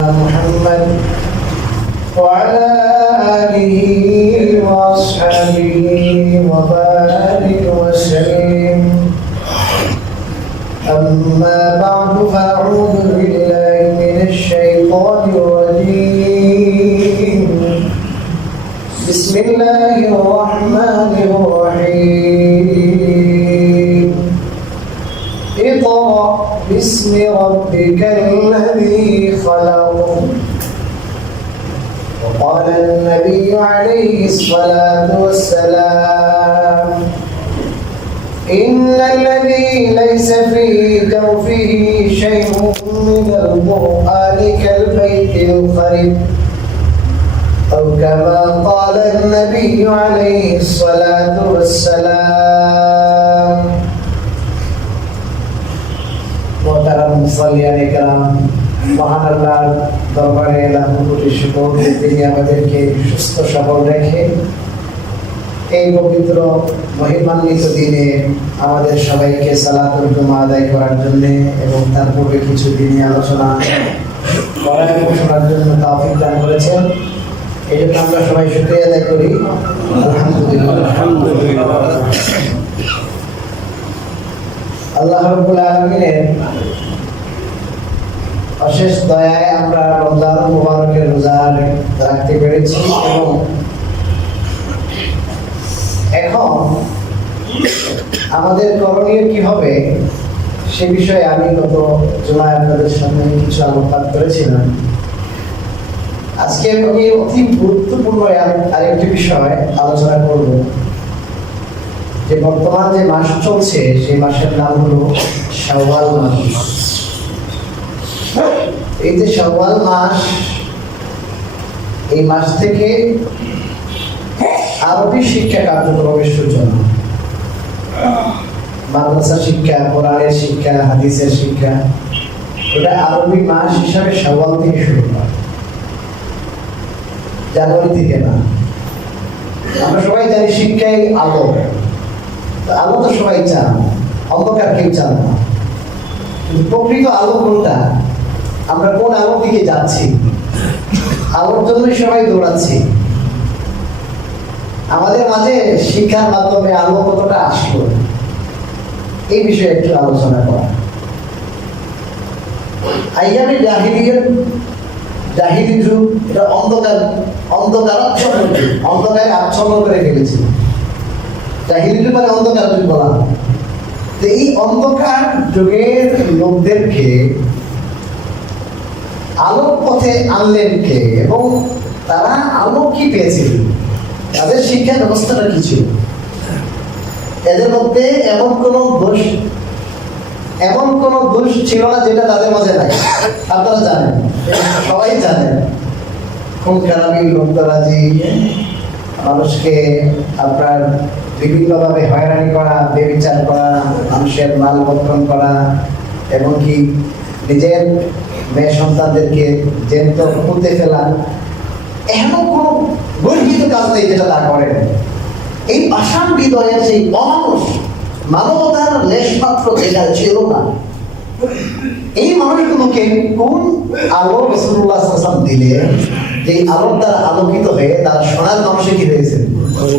محمد وعلى آله وأصحابه وبارك وسلم. أما بعد فأعوذ بالله من الشيطان الرجيم. بسم الله الرحمن الرحيم. اقرأ باسم ربك الذي خلق. وقال النبي عليه الصلاة والسلام: إن الذي ليس في جوفه شيء من القرآن كالبيت الخرب، أو كما قال النبي عليه الصلاة والسلام. মোহতারাম মুসল্লিয়ান ইকরাম, মহান আল্লাহর দরবারে লাখো কোটি শুকর, তিনি আমাদেরকে সুস্থ সবল রেখে এই পবিত্র মহিমান্বিত দিনে আমাদের সবাইকে সালাতুল জুমা আদায় করার জন্য এবং তার পূর্বে কিছু দিনে আলোচনা করার এবং শোনার জন্য তৌফিক দান করেছেন। এই জন্য আমরা সবাই শুকরিয়া আদায় করি। আলহামদুলিল্লাহ। আল্লাহ রাব্বুল আলামিনের অশেষ দয়ায় আমরা রমজান মুবারকের রোজা রাখতে পেরেছি এবং এখন আমাদের করণীয় কি হবে সে বিষয়ে আমি গত জুমায় আপনাদের সামনে কিছু আলোকপাত করেছিলাম। আজকে আমি অতি গুরুত্বপূর্ণ আরেকটি বিষয় আলোচনা করব, যে বর্তমান যে মাস চলছে সেই মাসের নাম হলো শাওয়াল মাস। এই যে শাওয়াল মাস, এই মাস থেকে আরবি শিক্ষা কার্যক্রমের সূচনা, মাদ্রাসা শিক্ষা, কোরআনের শিক্ষা, হাদিসের শিক্ষা, এটা আরবি মাস হিসাবে শাওয়াল থেকে শুরু হয়, জানুয়ারি থেকে না। আমরা সবাই জানি শিক্ষাই আলো, আলো তো সবাই চান, অন্ধকার কেউ চান না। কিন্তু প্রকৃত আলো কোনটা? আমরা কোন আলোর দিকে যাচ্ছি? আলোর জন্যই সবাই দৌড়াচ্ছি। আমাদের মাঝে শিক্ষার মাধ্যমে আলো কতটা আসলো, এই বিষয়ে একটু আলোচনা করা। আইয়ামে জাহিলি যুগ, এটা অন্ধকারে আচ্ছন্ন করে ফেলেছে। জাহিলি যুগ মানে অন্ধকার যুগ বলা হয়। এই অন্ধকার যুগের লোকদেরকে আলোর পথে আনলেন কে এবং তারা আলো কি পেয়েছিল? তাদের শিক্ষা ব্যবস্থাটা কি ছিল? এদের মধ্যে এমন কোন দোষ ছিল না যেটা তাদের মাঝে নাই। আপনারা জানেন, সবাই জানেন, খুন খারাপি, লুটতরাজি, মানুষকে আপনার বিভিন্নভাবে হয়রানি করা, বেবিচার করা, মানুষের মাল বক্ষণ করা, এমনকি নিজের মেয়ে সন্তানদেরকে জ্যান্ত পুঁতে ফেলা, এমন কোন গর্হিত কাজ নেই যেটা তা করেন। এই পাষাণ হৃদয়ের সেই অমানুষ মানবতার লেশমাত্র যেটা ছিল না, এই মানুষগুলোকে কোন আলো রাসূলুল্লাহ সাল্লাল্লাহু আলাইহি ওয়াসাল্লাম দিলে যে আলোর দ্বারা আলোকিত হয়ে তারা সোনার মানুষে কি হয়েছে,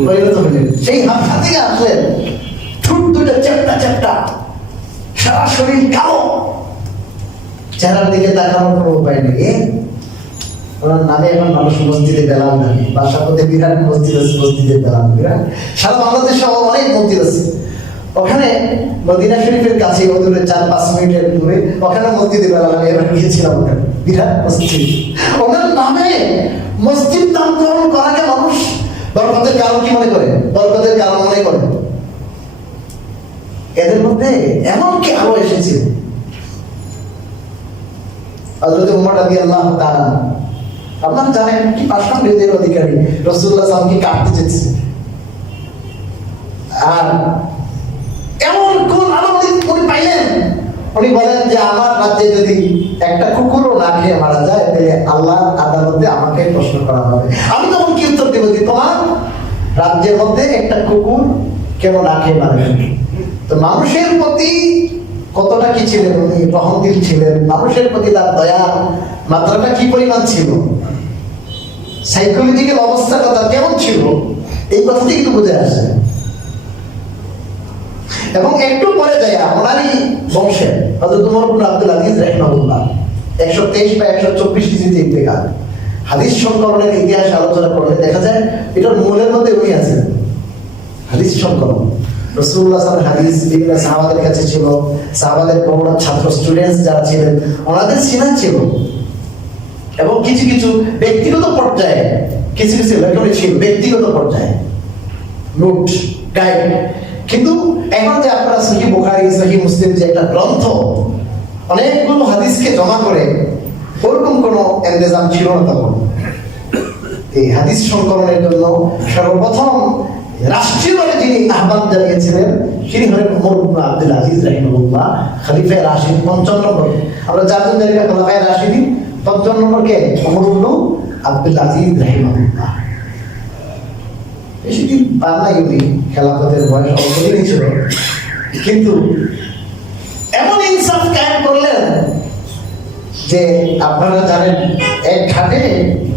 পরিণত হলেন। সেই হাত থেকে আসলেন, ঠোঁট দুটো চ্যাপটা চ্যাপটা, সারা শরীর কালো, চেহারার দিকে তাকানোর কোনো উপায় নেই। ওনার নামে এখন মানুষ মসজিদে বেলাল নামে, বাসাপথে বিরাট মসজিদ আছে, মসজিদে বেলাল বিরাট। সারা বাংলাদেশে অনেক মসজিদ আছে। ওখানে মদিনা শরীফের কাছে দূরে 4-5 মিনিটের দূরে ওখানে মসজিদে বেলাল, আমি এবার গিয়েছিলাম, ওখানে বিরাট মসজিদ। ওনার নামে মসজিদ নামকরণ করাকে মানুষ বরকতের কারণ কি মনে করে? বরকতের কারণ মনে করে। এদের মধ্যে এমন কি আলো এসেছে। হযরত ওমর রাদিয়াল্লাহু তাআলা, আপনারা জানেন কি পাষাণ হৃদয়ের অধিকারী, রাসূলুল্লাহ সাল্লাল্লাহু আলাইহি ওয়াসাল্লামকে কাটতে চেয়েছে। আর এমন কোন আলো উনি পাইলেন, উনি বলেন যে আমার রাজ্যে যদি একটা কুকুরও না খেয়ে মারা যায় তাহলে আল্লাহর আদালতে আমাকে প্রশ্ন করা হবে। আমি তখন কি উত্তর দেব যে তোমার রাজ্যের মধ্যে একটা কুকুর কেন না খেয়ে মারা যাবে? তো মানুষের প্রতি কতটা কি ছিলেন উনি, রহমদিল ছিলেন, মানুষের প্রতি তার দয়া মাত্রাটা কি পরিমাণ ছিল, সাইকোলজিক্যাল অবস্থা কথা কেমন ছিল, এই কথাটি কিন্তু বুঝে আসে। এবং একটু পরে যায় ওনারই বংশের হযরত ওমর ইবনে আব্দুল আজিজ রাহিমাহুল্লাহ 123 বা 124 হিজরিতে ইন্তেকাল। হাদিস সংকলনের ইতিহাস আলোচনা করলে দেখা যায় এটার মূলের মধ্যে উনি আছেন। হাদিস সংকলন রাসূলুল্লাহ সাল্লাল্লাহু আলাইহি হাদিস বিভিন্ন সাহাবাদের কাছে ছিল, সাহাবাদের বড় ছাত্র স্টুডেন্টস যারা ছিলেন ওনাদের সিনা ছিল, এবং কিছু কিছু ব্যক্তিগত পর্যায়ে কিছু কিছু লেখনী ছিল ব্যক্তিগত পর্যায়ে নোট গাইড। কিন্তু এখন যে আপনারা সহিহ বুখারী সহিহ মুসলিম যে একটা গ্রন্থ অনেকগুলো হাদিসকে জমা করে, ওরকম কোনো ইন্তজাম ছিল না তখন। এই হাদিস সংকলনের জন্য সর্বপ্রথম রাষ্ট্রীয়ভাবে যিনি আহ্বান জানিয়েছিলেন তিনি হলেন ওমর ইবনে আব্দুল আজিজ রাহিমাহুল্লাহ, খলিফায়ে রাশিদ 55 নম্বর। আমরা চারজন জানি না খলিফায়ে রাশিদিন, 55 নম্বর কে? ওমর ইবনে আব্দুল আজিজ রাহিমাহুল্লাহ। বেশি দিন বাংলায় উনি খেলাফতের বয়স অল্প দিনই ছিল, কিন্তু এমন ইনসাফ কায়েম করলেন যে আপনারা জানেন এক ঘাটে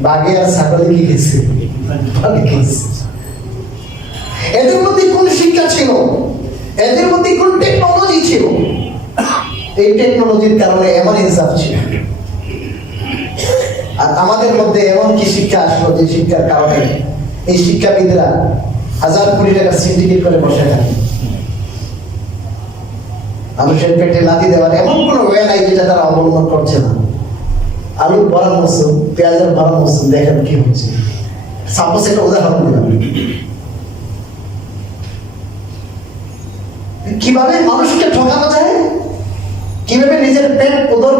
বাঘে আর ছাগলে কি গেছে, এদের মধ্যে কোন শিক্ষা ছিল, এদের মধ্যে কোন টেকনোলজি ছিল, এই টেকনোলজির কারণে এমন ইনসাফ ছিল। আর আমাদের মধ্যে এমন কি শিক্ষা আসলো যে শিক্ষার কারণে এই শিক্ষাবিদরা 1000 কোটি টাকা সিন্ডিকেট করে বসে থাকে। মানুষের পেটে লাথি দেওয়ার এমন কোনো ওয়ে নাই যেটা তারা অবলম্বন করছে না। আলুর ভরা মৌসুম, পেঁয়াজের ভরা মৌসুম, দেখেন কি হচ্ছে। সাপোজ একটা উদাহরণ দিলাম, কিভাবে মানুষকে ঠকানো যায়, কিভাবে নিজের পেট উদর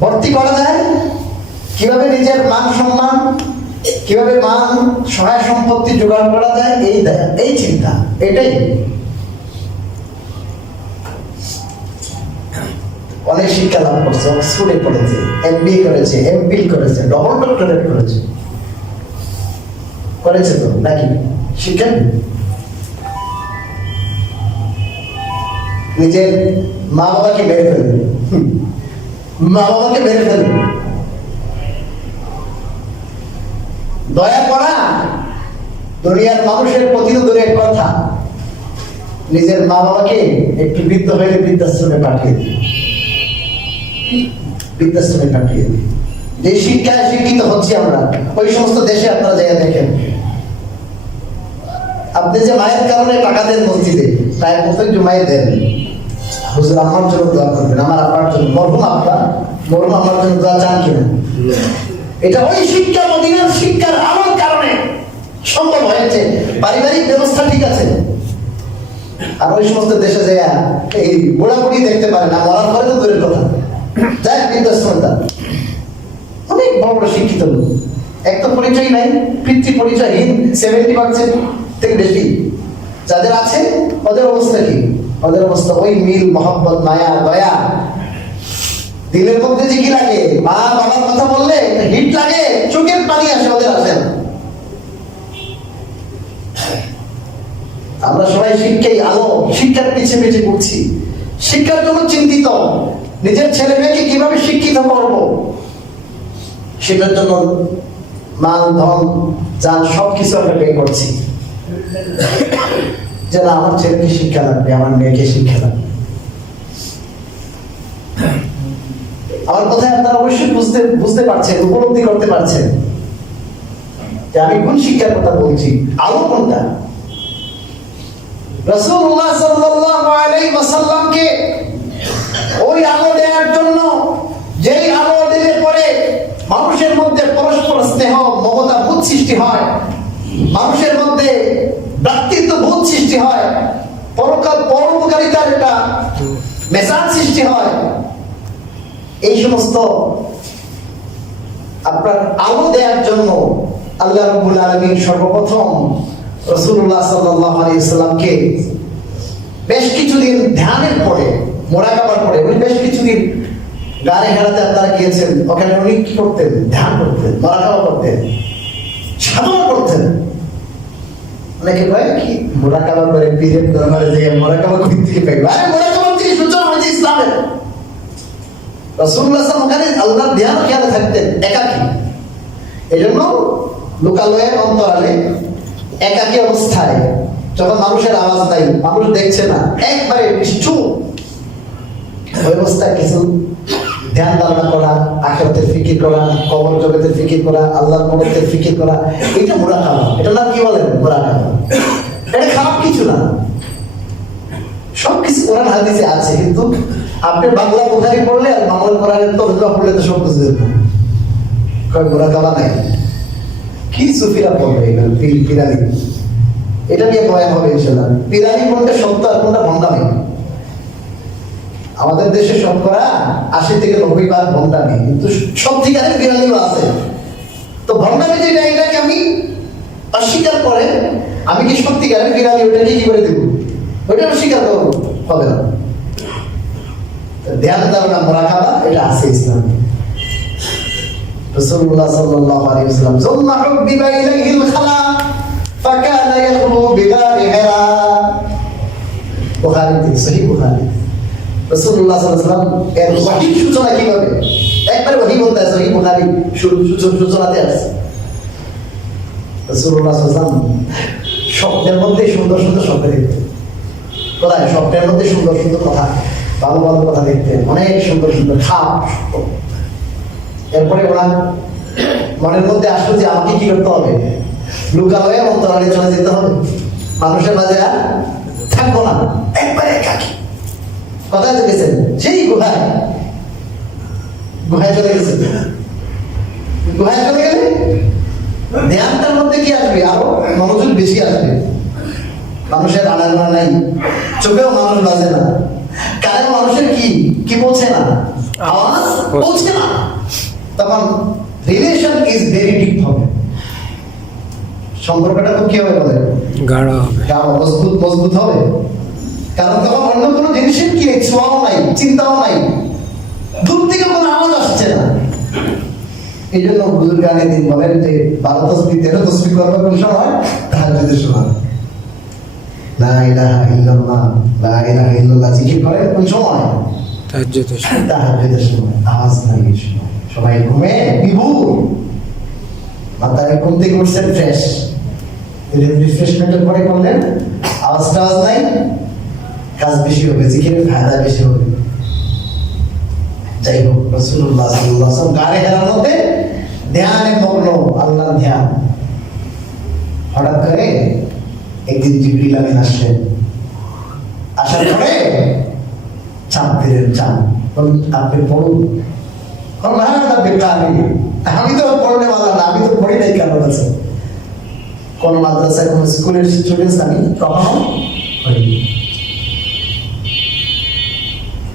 ভর্তি করা যায়, কিভাবে নিজের মান সম্মান, কিভাবে মান সহায় সম্পত্তি জোগাড় করা যায়, এই চিন্তা, এটাই। অনেক শিক্ষা লাভ করছে, অক্সফোর্ডে পড়েছে, এমবিএ করেছে, এমপিল করেছে, ডবল ডক্টরেট করেছে, তো নাকি শিক্ষা নিজের মা বাবাকে মেরে ফেলবে, দয়া করা দুনিয়ার মানুষের প্রতি দূরের কথা, নিজের মা বাবাকে একটু বৃদ্ধ হয়ে বৃদ্ধাশ্রমে পাঠিয়ে দিই, যে শিক্ষায় শিক্ষিত হচ্ছে আমরা ওই সমস্ত দেশে আপনারা জায়গা দেখেন, আপনি যে মায়ের কারণে টাকা দেন মসজিদে, তাই প্রত্যেক জুমায় দেন, হুজুর আমার জন্য দোয়া করবেন, আমার আপনার জন্য, মরহুম আমার জন্য দোয়া চান কিনা? এটা ওই শিক্ষা, মদিনার শিক্ষার আলোর কারণে সম্ভব হয়েছে। পারিবারিক ব্যবস্থা ঠিক আছে, আর ওই সমস্ত দেশে যে এই বুড়াবুড়ি দেখতে পারে না, মরার পরে তো দূরের কথা, যাই বৃদ্ধাশ্রমটা অনেক বড় বড় শিক্ষিত লোক, এক তো পরিচয় নাই, পিতৃ পরিচয়হীন 70% থেকে বেশি যাদের আছে, ওদের অবস্থা কি? ওদের অবস্থা ওই মিল, মহব্বত, মায়া, দয়া, দিলের মধ্যে যে কি লাগে, মা বাবার কথা বললে হিট লাগে, চোখের পানি আসে, ওদের আসে না। আমরা সবাই শিক্ষাই আলো, শিক্ষার পিছে পিছে ঘুরছি, শিক্ষার জন্য চিন্তিত, নিজের ছেলে মেয়েকে কিভাবে শিক্ষিত করবো সেটার জন্য মাল, ধন, যান সবকিছু আমরা ব্যয় করছি, যে না আমার ছেলেকে শিক্ষা লাগবে, আমার মেয়েকে শিক্ষা লাগবে। আমার কথায় আপনারা অবশ্যই বুঝতে পারছেন, উপলব্ধি করতে পারছেন যে আমি কোন শিক্ষার কথা বলছি, আলো কোনটা। রাসূলুল্লাহ সাল্লাল্লাহু আলাইহি ওয়াসাল্লামকে ওই আলো দেওয়ার জন্য, যেই আলো দিলে পরে মানুষের মধ্যে পরস্পর স্নেহ, মমতা বোধ সৃষ্টি হয়, মানুষের মধ্যে ভ্রাতৃত্ব বোধ সৃষ্টি হয়, পরোপকারিতার একটা মেসাজ সৃষ্টি হয়, এই সমস্ত আপনার আলো দেওয়ার জন্য আল্লাহ রাব্বুল আলামিন সর্বপ্রথম রাসূলুল্লাহ সাল্লাল্লাহু আলাইহি ওয়াসাল্লামকে বেশ কিছুদিন ধ্যানের পরে, মুরাকাবার পরে, উনি বেশ কিছুদিন গাড়ি হেরাতে আপনারা গিয়েছেন, ওখানে উনি কি করতেন? ধ্যান করতেন, মুরাকাবা করতেন, সাধনা করতেন। অনেকে কয় কি মুরাকাবা করে পীরের দরবারে যে মুরাকাবা করতে পারবে, আরে মুরাকাবা থেকে সূচনা হয়েছে ইসলামের। রাসূলুল্লাহ সাল্লাল্লাহু আলাইহি ওয়াসাল্লাম আল্লাহর ধ্যান খেয়ালে থাকতেন, একাকী। এজন্য লোকালয়ে অন্তরালে একাকী অবস্থায় যখন মানুষের আওয়াজ নাই, মানুষ দেখছে না, একবারে নিশ্চুপ ওই অবস্থায় কিছু ধ্যান ধারণা করা, আখিরাতের ফিকির করা, কবর জগতের ফিকির করা, আল্লাহর মহব্বতের ফিকির করা, এটা মুরাকাবা। এটা না কি বলেন? মুরাকাবা। এটা খারাপ কিছু না, সবকিছু কোরআন হাদিসে আছে। কিন্তু আপনি বাংলা বুখারী পড়লে আর বাংলা কোরআনের তরজমা পড়লে তো সব বুঝে যেত। কয় মুরাকাবা নাই, কি সুফিরা পড়বে এটা পিরানি, এটা নিয়ে বয়ান হবে ইনশাআল্লাহ। পিরানি কোনটা সত্য আর কোনটা ভণ্ডামি। আমাদের দেশে শতকরা ৮০ থেকে ৯০% ভণ্ডামি, কিন্তু সত্যিকারের পিরানিও আছে। তো ভণ্ডামি যেটা, এটাকে আমি অস্বীকার করে আমি কি সত্যিকারের পিরানি ওটাকে কি করে দেব? ওইটা অস্বীকার করবো, হবে না। ধ্যান ধারণা মুরাকাবা এটা আছে ইসলামে। রাসূলুল্লাহ সাল্লাল্লাহু আলাইহি ওয়াসাল্লাম যুম্মা হুবিবা ইলাইহিল খালা ফাকানা ইয়াখলু বিগারি হিরা। বুখারী, সহিহ বুখারী। রাসূলুল্লাহ সাল্লাল্লাহু আলাইহি ওয়াসাল্লাম এর ওহী সূচনা কিভাবে? একবার ওহী বলতে আছে, সহিহ বুখারী সূচনাতে আছে। রাসূলুল্লাহ সাল্লাল্লাহু আলাইহি ওয়াসাল্লাম স্বপ্নের মধ্যে সুন্দর সুন্দর স্বপ্ন দেখতেন। কোথায়? স্বপ্নের মধ্যে সুন্দর সুন্দর কথা, ভালো ভালো কথা দেখতেন, অনেক সুন্দর সুন্দর খাপ। এরপরে ওরা মনের মধ্যে আসলো যে আমাকে কি করতে হবে? লোকালয়ে অন্তরালে চলে যেতে হবে, মানুষের মাঝে আর থাকবো না, একবারে একাকী। কোথায় চলে গেছেন? সেই গুহায়, গুহায় চলে গেছেন। গুহায় চলে গেলে ধ্যানটার মধ্যে কি আসবে? আরো মনোযোগ বেশি আসবে। মানুষের আনাগোনা নাই, চোখেও মানুষ বাজে না, কানে মানুষের কি বলছে না, আওয়াজ বলছে না। তখন রিলেশন ইজ ভেরি ডিপ হবে, সম্পর্কটা তো কি হবে বলে? গাঢ় হবে, গাঢ়, মজবুত হবে। কারণ তখন অন্য কোনো জিনিসের কি ছোঁয়াও নাই, চিন্তাও নাই, দূর থেকে কোনো আওয়াজ আসছে না। এই জন্য বুজুর্গানে দিন বলেন যে 12 তাসবিহ 13 তাসবিহ করবে কোন সময়? তাহাজ্জুদের সময়। লা ইলাহা ইল্লাল্লাহ, লা ইলাহা ইল্লাল্লাহ জিকির করে কোন সময়? তাহাজ্জুদের সময়। তাহাজ্জুদের সময়। আওয়াজ নাই এই সময়, সবাই ঘুমে বিভোর, মাথায় ঘুম থেকে উঠছেন ফ্রেশ, রিফ্রেশমেন্টের পরে করলেন, আওয়াজ টাওয়াজ নাই, কাজ বেশি হবে, জিকিরের ফায়দা বেশি হবে। যাই হোক, রাসূলুল্লাহ সাল্লাল্লাহু আলাইহি ওয়াসাল্লাম গাড়ি হেরার মধ্যে ধ্যানে মগ্ন, আল্লাহর ধ্যান। হঠাৎ করে একদিন জিবরিল আমিন আসলেন, আসার পরে চাপ দিলেন, চাপ আপনি পড়ুন। আমি তো পড়নে वाला না, আমি তো পড়ি নাই কারোর কাছে, কোন মাদ্রাসায় কোন স্কুলের স্টুডেন্টস আমি কখনো পড়িনি।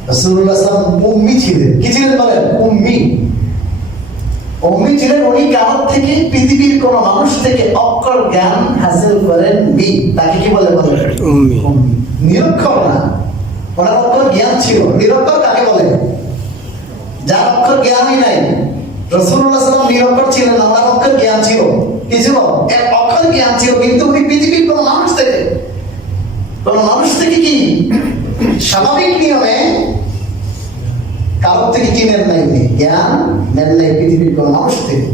রাসূলুল্লাহ সাল্লাল্লাহু আলাইহি ওয়াসাল্লাম উম্মি ছিলেন। কি ছিলেন বলেন? উম্মি। উম্মি ছিলেন, উনি কারোর থেকে, পৃথিবীর কোন মানুষ থেকে অক্ষর জ্ঞান হাসিল করেননি। তাকে কি বলে? বলেন উম্মি। নিরক্ষর না, ওনার অক্ষর জ্ঞান ছিল। নিরক্ষর কাকে বলে? যার অক্ষর জ্ঞানই নাই। রাসূলুল্লাহ সাল্লাল্লাহু আলাইহি ওয়াসাল্লাম নিরক্ষর ছিলেন না, ওনার অক্ষর জ্ঞান ছিল। কি ছিল? এক অক্ষর জ্ঞান ছিল, কিন্তু উনি পৃথিবীর কোন মানুষ থেকে কি স্বাভাবিক নিয়মে কারোর থেকে কি নেন নাই, জ্ঞান নেন নাই পৃথিবীর কোন মানুষ থেকে।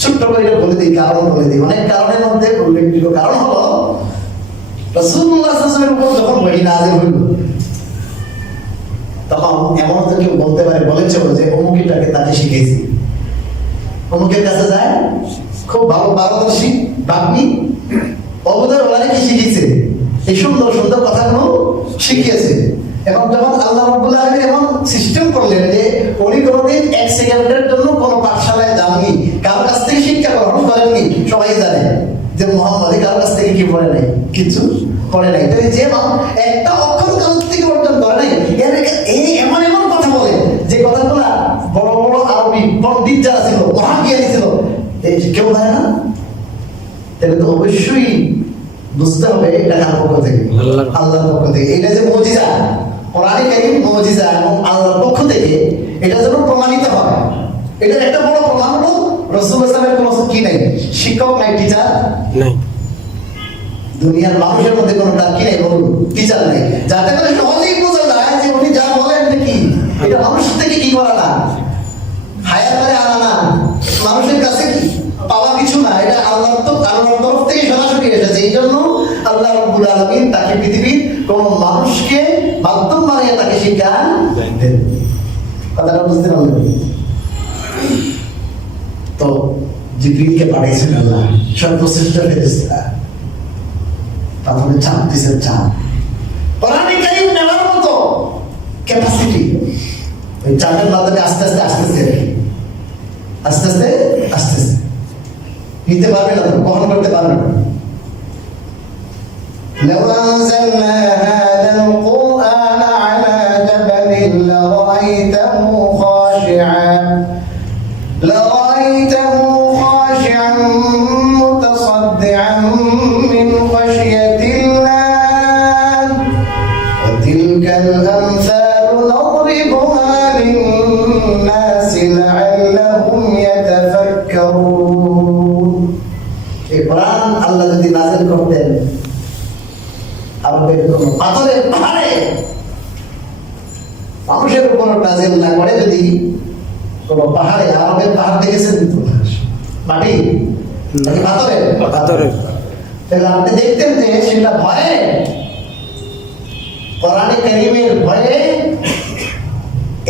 ছোট্ট করে বলে দিই, কারণ বলে দিই। অনেক কারণের মধ্যে উল্লেখযোগ্য কারণ হলো, রাসূলুল্লাহ সাল্লাল্লাহু আলাইহি ওয়াসাল্লামের উপর যখন ওহী নাযিল হইল, তখন এমন তো কেউ বলতে পারে, বলেছে যে অমুকিটাকে তাকে শিখেছি, অমুকের কাছে যায়, খুব ভালো পারদর্শী বাগ্মী, অবুদের ওনারে কি শিখিয়েছে? এই সুন্দর সুন্দর কথাগুলো শিখিয়েছে। এখন যখন আল্লাহ রাব্বুল আলামিন এমন সিস্টেম করলেন যে উনি কোনোদিন 1 সেকেন্ডের জন্য কোনো পাঠশালায় যাননি, কারোর কাছ থেকে শিক্ষা গ্রহণ করেননি। সবাই জানে যে মুহাম্মদ কারোর কাছ থেকে কি পড়ে নাই, কিছু পড়ে নাই। তাই যে একটা অক্ষর কারোর থেকে অর্জন করে নাই, এমন এমন কথা বলে যে কথাগুলো বড় বড় আরবি পণ্ডিত যারা ছিল, মহাজ্ঞানী ছিল, কেউ জানে না। তাহলে তো অবশ্যই বুঝতে হবে এটা কার পক্ষ থেকে? আল্লাহর পক্ষ থেকে। এটা যে মুজিজা, কোরআনে কারীম মুজিজা এবং আল্লাহর পক্ষ থেকে, এটা যেন প্রমাণিত হয়। এটার একটা বড় প্রমাণ হলো রাসূলুল্লাহ সাল্লাল্লাহু আলাইহি ওয়াসাল্লামের কোনো কি নাই, শিক্ষক নাই, টিচার নাই। দুনিয়ার মানুষের মধ্যে কোনো তার কি নাই, বলুন, টিচার নাই, যাতে করে সহজেই বোঝা যায় এটা মানুষ থেকে কি করা না, হায়াত করে আনা না, মানুষের কাছে কি পাওয়া কিছু না, এটা আল্লাহর তরফ থেকে সরাসরি এসেছে। এই জন্য আল্লাহ রাব্বুল আলামিন তাকে পৃথিবীর কোন মানুষকে মাধ্যম বানিয়ে তাকে শিক্ষা দেন। কথাটা বুঝতে পারলেন? তো জিবরিলকে পাঠিয়েছেন আল্লাহ, সর্বশ্রেষ্ঠ ফেরেশতা, প্রথমে চাপ দিয়েছেন, চাপ কোরআনে কারীম নেওয়ার মতো ক্যাপাসিটি ওই চাপের মাধ্যমে আস্তে আস্তে নিতে পারবে না, বহন করতে পারবে না। لو أنزلنا هذا القرآن على جبل لرأيته خاشعا متصدعا من خشية الله وتلك الأمثال نضربها للناس لعلهم يتفكرون. القرآن الله الذي نازل করতেন আরবের কোন পাথরের পাহাড়ে মানুষের উপর নাজিল না করে যদি কোন পাহাড়ে, আরবের পাহাড় দেখেছেন তো মাটি নাকি পাথরের, তাহলে আপনি দেখতেন যে সেটা ভয়ে, কোরআনে কারীমের ভয়ে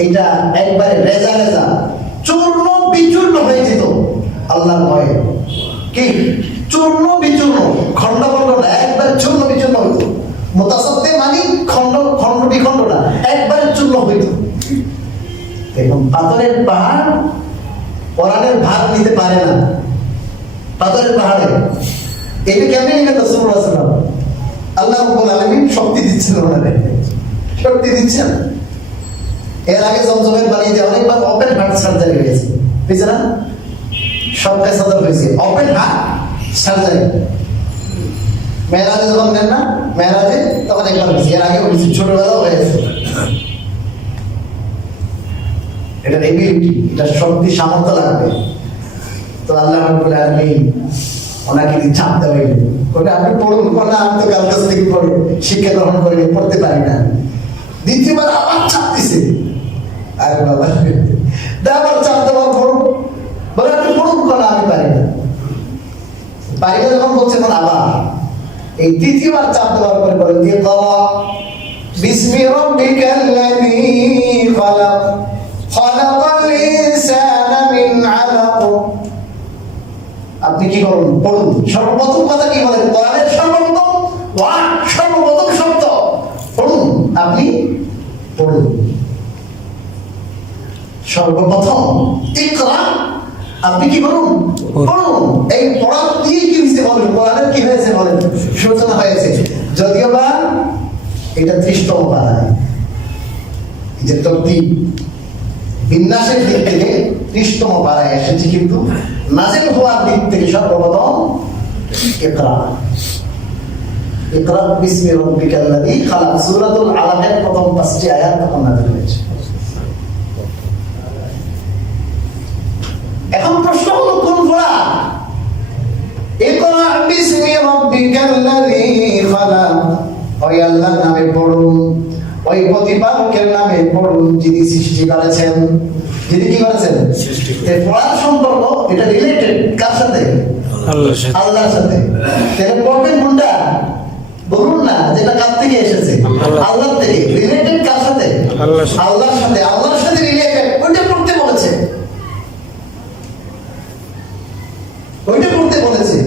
এটা একবারে রেজা চূর্ণ বিচূর্ণ হয়ে যেত আল্লাহর ভয়ে। কি চূর্ণ বিচূর্ণ, খণ্ড না, একবারে চূর্ণ বিচূর্ণ হইত। মুতাসাদ্দি মানে খণ্ড বিখণ্ড না, একবারে চূর্ণ হইত। দেখুন পাথরের পাহাড় কোরআনের ভাগ নিতে পারে না, পাথরের পাহাড়ে এটা কেমনে নিবেন? রাসূলুল্লাহ সাল্লাল্লাহু আলাইহি ওয়াসাল্লাম আল্লাহ রাব্বুল আলামিন শক্তি দিচ্ছেন, ওনারে শক্তি দিচ্ছেন। এর আগে জমজমের পানি দিয়ে অনেকবার ওপেন হার্ট সার্জারি হয়েছে, বুঝছেন না? সব পেশাদার হয়েছে ওপেন হার্ট সার্জারি। মেরাজে যখন নেন না, মেরাজে তখন একবার হয়েছে, এর আগে হয়েছে, ছোটবেলাও হয়েছে। এটা এবিলিটি, এটা শক্তি সামর্থ্য লাগবে। তো আল্লাহ রাব্বুল আলামিন ওনাকে দিয়ে চাপ দেওয়া হইল, ওটা আপনি পড়ুন, কোনটা আমি তো কাল কাছ থেকে পড়ে শিক্ষা গ্রহণ করে পড়তে পারি না। দ্বিতীয়বার আবার চাপ দিছে, আরে বাবা আবার চাপ দেওয়ার পড়ুন, বলে আপনি পড়ুন, কোনটা আমি পারি না যখন বলছে, তখন আবার এই তৃতীয়বার চাপ দেওয়ার পরে বলেন দিয়ে ইকরা বিসমি রাব্বিকাল্লাযী খালাক খালাকাল ইনসানা মিন আলাক। আপনি কি করুন? পড়ুন। সর্বপ্রথম কথা কি বলেন? কোরআনের সর্বপ্রথম ওয়ার্ড, সর্বপ্রথম শব্দ পড়ুন। আপনি পড়ুন সর্বপ্রথম ইকরা, আপনি কি করুন? পড়ুন। এই পড়া দিয়ে কি হয়েছে বলেন? কোরআনের কি হয়েছে বলেন? সূচনা হয়েছে। যদিও বা এটা ৩০তম পারায়, যে তরতিব বিন্যাসের দিক থেকে ৩০তম পারায় এসেছে, কিন্তু নাজিল হওয়ার দিক থেকে সর্বপ্রথম ইকরা বিসমি রাব্বিকাল্লাযী খালাক। সূরাতুল আলামের প্রথম ৫টি আয়াত তখন নাজিল হয়েছে। এখন প্রশ্ন হলো কোন পড়া? ইকরা বিসমি রাব্বিকাল্লাযী খালাক, ওই আল্লাহর নামে পড়ুন, ওই প্রতিপালকের নামে পড়ুন যিনি সৃষ্টি করেছেন। যিনি কি করেছেন? এই পড়ার সম্পর্ক এটা রিলেটেড কার সাথে? আল্লাহর সাথে। তাহলে পড়বেন কোনটা? বলুন না যেটা কার থেকে এসেছে? আল্লাহর থেকে। রিলেটেড কার সাথে? আল্লাহর সাথে। আল্লাহর সাথে রিলেটেড, ওইটা পড়তে বলেছে, ওইটা পড়তে বলেছে।